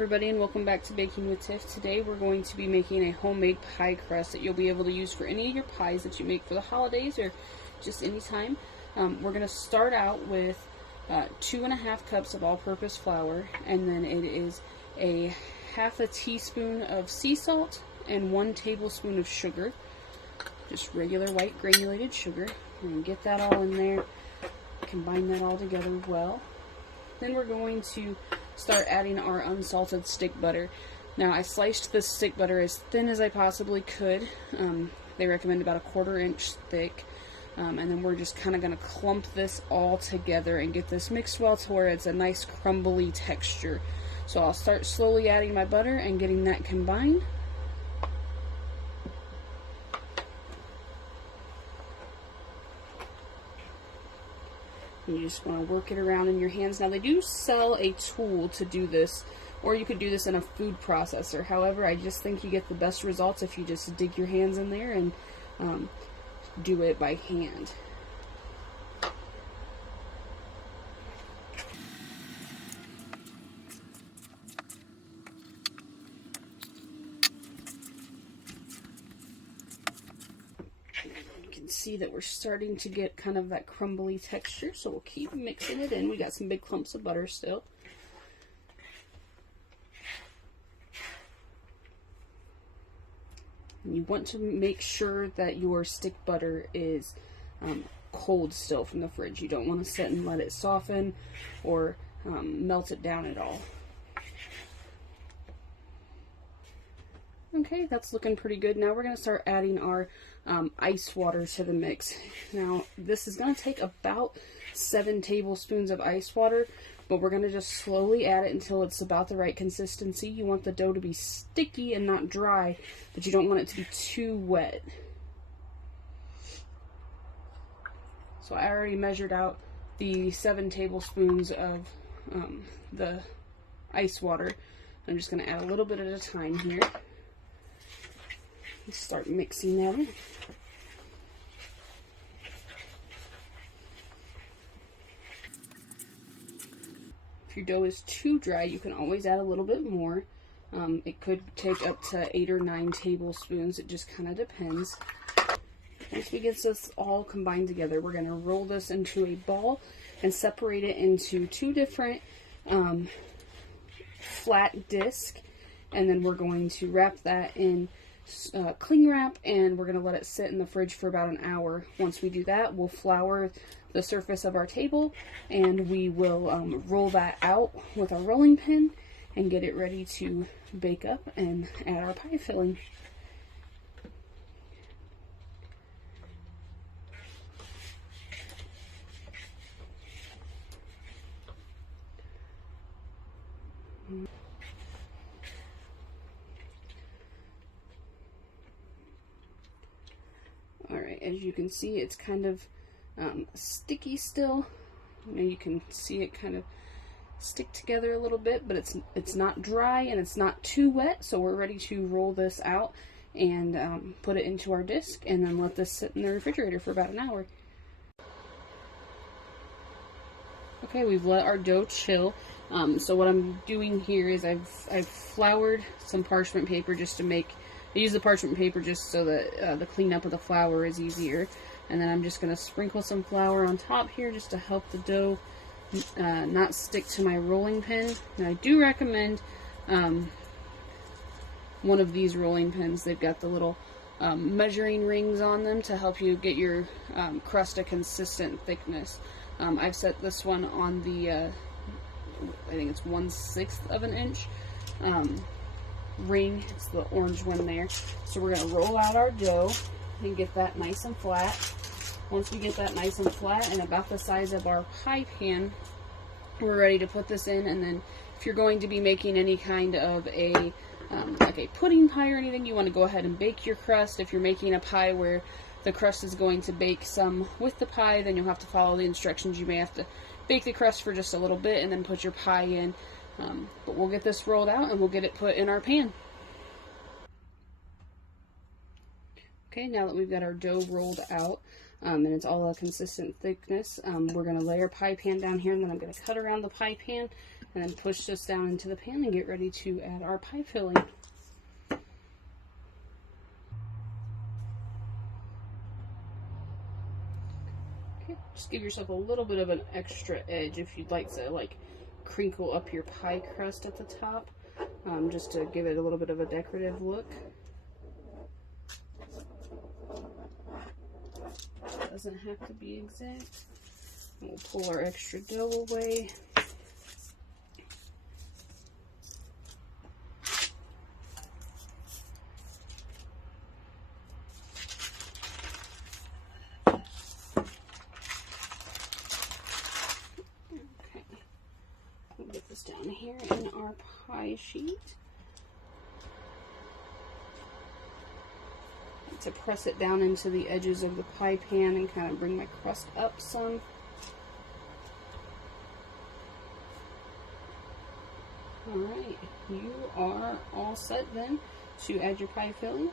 everybody, and welcome back to Baking with Tiff. Today we're going to be making a homemade pie crust that you'll be able to use for any of your pies that you make for the holidays or just any time. We're going to start out with 2.5 cups of all-purpose flour, and then it is a half a teaspoon of sea salt and 1 tablespoon of sugar, just regular white granulated sugar. And get that all in there, combine that all together well. Then we're going to start adding our unsalted stick butter. Now, I sliced this stick butter as thin as I possibly could. They recommend about 1/4 inch thick. And then we're just kind of going to clump this all together and get this mixed well to where it's a nice crumbly texture. So I'll start slowly adding my butter and getting that combined. You just want to work it around in your hands. Now, they do sell a tool to do this, or you could do this in a food processor. However, I just think you get the best results if you just dig your hands in there and do it by hand. See that we're starting to get kind of that crumbly texture, so we'll keep mixing it in. We got some big clumps of butter still. And you want to make sure that your stick butter is cold still from the fridge. You don't want to sit and let it soften or melt it down at all. Okay, that's looking pretty good. Now we're going to start adding our ice water to the mix. Now, this is going to take about 7 tablespoons of ice water, but we're going to just slowly add it until it's about the right consistency. You want the dough to be sticky and not dry, but you don't want it to be too wet. So I already measured out the 7 tablespoons of the ice water. I'm just going to add a little bit at a time here. Start mixing that in. If your dough is too dry, you can always add a little bit more. It could take up to 8 or 9 tablespoons. It just kind of depends. Once we get this all combined together, we're going to roll this into a ball and separate it into 2 different flat discs, and then we're going to wrap that in cling wrap, and we're going to let it sit in the fridge for about an hour. Once we do that, we'll flour the surface of our table, and we will roll that out with our rolling pin and get it ready to bake up and add our pie filling. Alright, as you can see, it's kind of sticky still. You can see it kind of stick together a little bit, but it's not dry and it's not too wet, so we're ready to roll this out and put it into our disc and then let this sit in the refrigerator for about an hour. Okay, we've let our dough chill. So what I'm doing here is I've floured some parchment paper just to make. I use the parchment paper just so that the cleanup of the flour is easier. And then I'm just going to sprinkle some flour on top here just to help the dough not stick to my rolling pin. And I do recommend one of these rolling pins. They've got the little measuring rings on them to help you get your crust a consistent thickness. I've set this one on the, I think it's 1/6 of an inch. Ring. It's the orange one there. So we're going to roll out our dough and get that nice and flat. Once we get that nice and flat and about the size of our pie pan, we're ready to put this in. And then if you're going to be making any kind of a like a pudding pie or anything, you want to go ahead and bake your crust. If you're making a pie where the crust is going to bake some with the pie, then you'll have to follow the instructions. You may have to bake the crust for just a little bit and then put your pie in. But we'll get this rolled out and we'll get it put in our pan. Okay, now that we've got our dough rolled out and it's all a consistent thickness, we're going to lay our pie pan down here, and then I'm going to cut around the pie pan And then push this down into the pan and get ready to add our pie filling. Okay, just give yourself a little bit of an extra edge if you'd like to crinkle up your pie crust at the top, just to give it a little bit of a decorative look. Doesn't have to be exact. We'll pull our extra dough away. Okay, we'll get this down here in our pie sheet. To press it down into the edges of the pie pan and kind of bring my crust up some. Alright, you are all set then to add your pie filling.